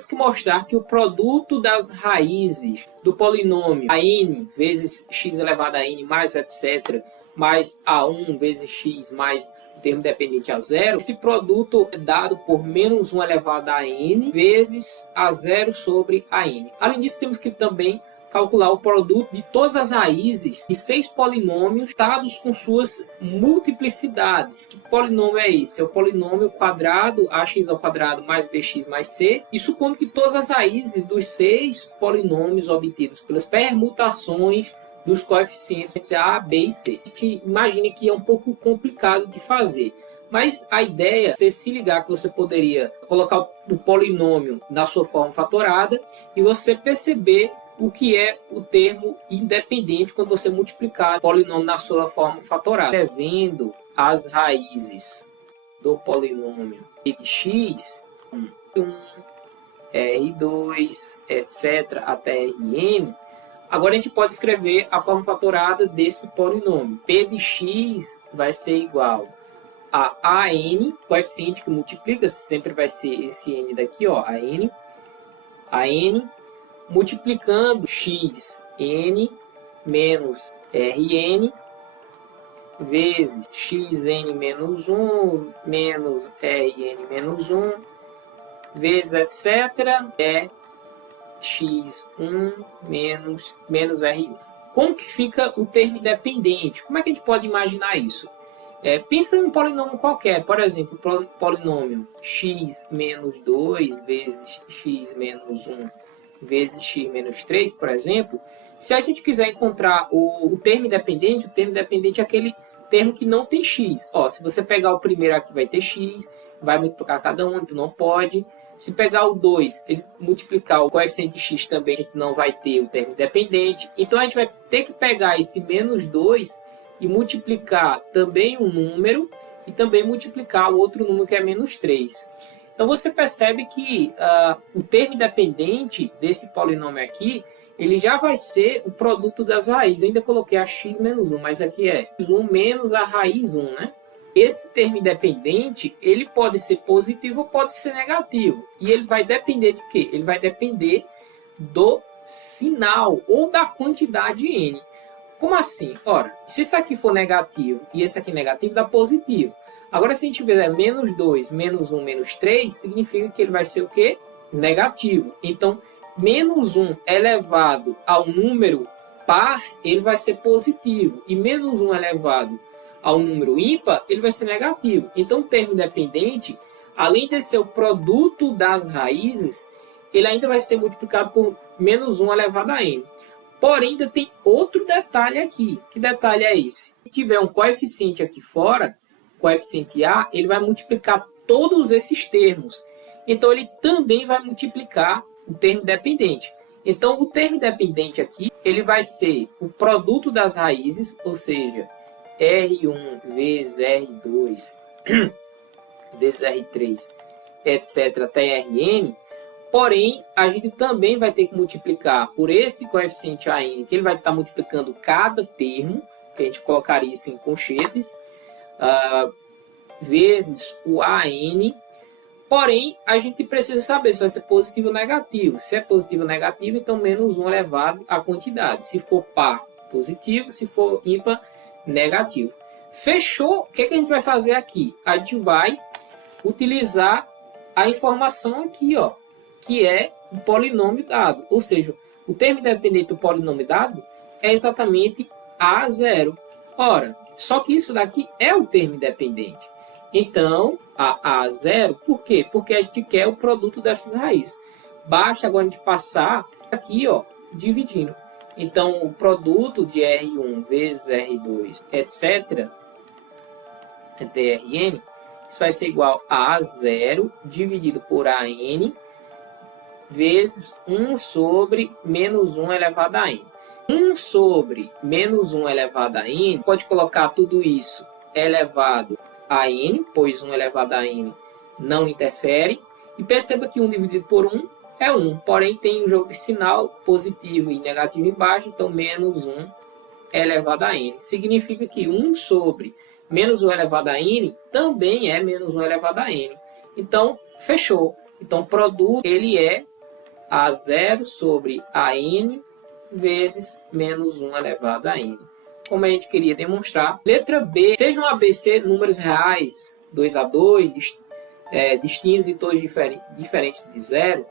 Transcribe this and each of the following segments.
temos que mostrar que o produto das raízes do polinômio a(n) vezes x elevado a n mais etc., mais a1 vezes x mais o termo dependente a zero, esse produto é dado por menos 1 elevado a n vezes a zero sobre a n. Além disso, temos que também calcular o produto de todas as raízes de 6 polinômios dados com suas multiplicidades. Que polinômio é esse? É o polinômio quadrado ax ao quadrado mais bx mais c, e supondo que todas as raízes dos 6 polinômios obtidos pelas permutações dos coeficientes a, b e c. A gente imagina que é um pouco complicado de fazer, mas a ideia é você se ligar que você poderia colocar o polinômio na sua forma fatorada e você perceber o que é o termo independente quando você multiplicar o polinômio na sua forma fatorada. Escrevendo as raízes do polinômio p de x, 1, R2, etc., até Rn, agora a gente pode escrever a forma fatorada desse polinômio. P de x vai ser igual a AN, coeficiente que multiplica, sempre vai ser esse n daqui, ó, AN, multiplicando xn menos Rn vezes xn menos 1 menos Rn menos 1 vezes etc. é x1 menos R1. Como que fica o termo independente? Como é que a gente pode imaginar isso? Pensa em um polinômio qualquer, por exemplo, o polinômio x menos 2 vezes x menos 1 vezes x menos 3, por exemplo. Se a gente quiser encontrar o termo independente é aquele termo que não tem x. Ó, se você pegar o primeiro aqui vai ter x, vai multiplicar cada um, então não pode. Se pegar o 2, ele multiplicar o coeficiente de x também, a gente não vai ter o termo independente. Então a gente vai ter que pegar esse menos 2 e multiplicar também um número e também multiplicar o outro número que é menos 3. Então você percebe que o termo independente desse polinômio aqui, ele já vai ser o produto das raízes. Eu ainda coloquei a x menos 1, mas aqui é x1 menos a raiz 1, né? Esse termo independente, ele pode ser positivo ou pode ser negativo. E ele vai depender de quê? Ele vai depender do sinal ou da quantidade n. Como assim? Ora, se isso aqui for negativo e esse aqui negativo, dá positivo. Agora, se a gente tiver menos 2, menos 1, menos 3, significa que ele vai ser o quê? Negativo. Então, menos 1 elevado ao número par, ele vai ser positivo. E menos 1 elevado ao número ímpar, ele vai ser negativo. Então, o termo independente, além de ser o produto das raízes, ele ainda vai ser multiplicado por menos 1 elevado a n. Porém, ainda tem outro detalhe aqui. Que detalhe é esse? Se tiver um coeficiente aqui fora, coeficiente A, ele vai multiplicar todos esses termos. Então, ele também vai multiplicar o termo independente. Então, o termo independente aqui, ele vai ser o produto das raízes, ou seja, R1 vezes R2 vezes R3, etc., até Rn. Porém, a gente também vai ter que multiplicar por esse coeficiente AN, que ele vai estar multiplicando cada termo, que a gente colocaria isso em conchetes, vezes o AN. Porém, a gente precisa saber se vai ser positivo ou negativo. Se é positivo ou negativo, então menos 1 elevado à quantidade. Se for par, positivo. Se for ímpar, negativo. Fechou? O que a gente vai fazer aqui? A gente vai utilizar a informação aqui, ó, que é o polinômio dado. Ou seja, o termo independente do polinômio dado é exatamente A0. Ora, só que isso daqui é o termo independente. Então, a A0, por quê? Porque a gente quer o produto dessas raízes. Basta agora a gente passar aqui, ó, dividindo. Então, o produto de R1 vezes R2, etc., até Rn, isso vai ser igual a A0 dividido por AN vezes 1 sobre menos 1 elevado a n. 1 sobre menos 1 elevado a n, pode colocar tudo isso elevado a n, pois 1 elevado a n não interfere. E perceba que 1 dividido por 1 é 1, porém tem um jogo de sinal positivo e negativo embaixo, então menos 1 elevado a n. Significa que 1 sobre menos 1 elevado a n também é menos 1 elevado a n. Então, fechou. Então, o produto ele é A0 sobre AN vezes menos 1 elevado a N. Como a gente queria demonstrar. Letra B, sejam ABC números reais 2 a 2, distintos e todos diferentes de zero,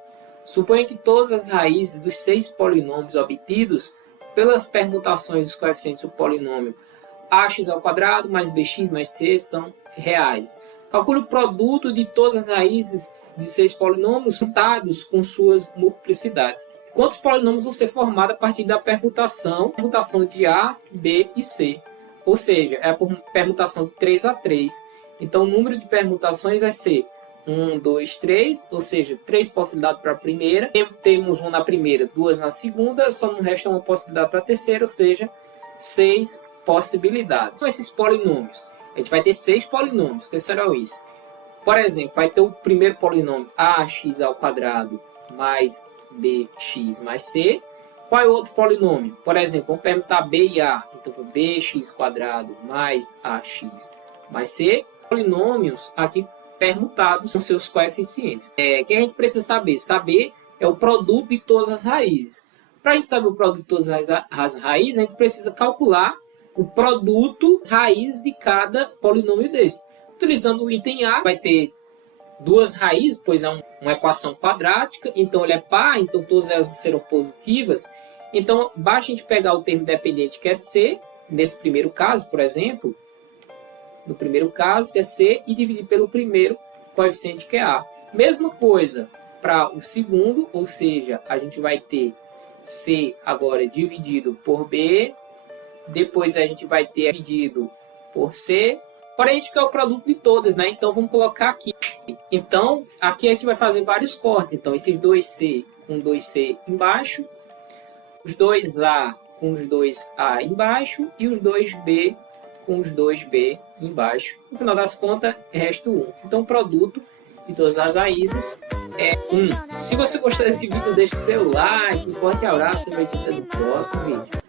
suponha que todas as raízes dos 6 polinômios obtidos pelas permutações dos coeficientes do polinômio ax² mais bx mais c são reais. Calcule o produto de todas as raízes de 6 polinômios juntados com suas multiplicidades. Quantos polinômios vão ser formados a partir da permutação de A, B e C? Ou seja, é a permutação de 3 a 3. Então, o número de permutações vai ser 1, 2, 3, ou seja, 3 possibilidades para a primeira. Temos 1 na primeira, 2 na segunda, só não resta uma possibilidade para a terceira, ou seja, 6 possibilidades. São esses polinômios. A gente vai ter 6 polinômios. O que serão isso? Por exemplo, vai ter o primeiro polinômio ax² mais bx mais c. Qual é o outro polinômio? Por exemplo, vamos perguntar b e a. Então, bx² mais ax mais c. Polinômios aqui permutados com seus coeficientes. O que a gente precisa saber? Saber é o produto de todas as raízes. Para a gente saber o produto de todas as raízes, a gente precisa calcular o produto raiz de cada polinômio desse. Utilizando o item A, vai ter duas raízes, pois é uma equação quadrática, então ele é par, então todas elas serão positivas. Então, basta a gente pegar o termo dependente, que é C, nesse primeiro caso, por exemplo, no primeiro caso, que é C, e dividir pelo primeiro coeficiente, que é A. Mesma coisa para o segundo, ou seja, a gente vai ter C agora dividido por B, depois a gente vai ter dividido por C, porém a gente quer o produto de todas, né? Então vamos colocar aqui. Então, aqui a gente vai fazer vários cortes. Então, esses 2C com 2C embaixo, os 2A com os 2A embaixo e os 2B com os 2B embaixo. No final das contas, resta 1. Então, o produto de todas as raízes é 1. Se você gostou desse vídeo, deixe seu like, um forte abraço e vejo você no próximo vídeo.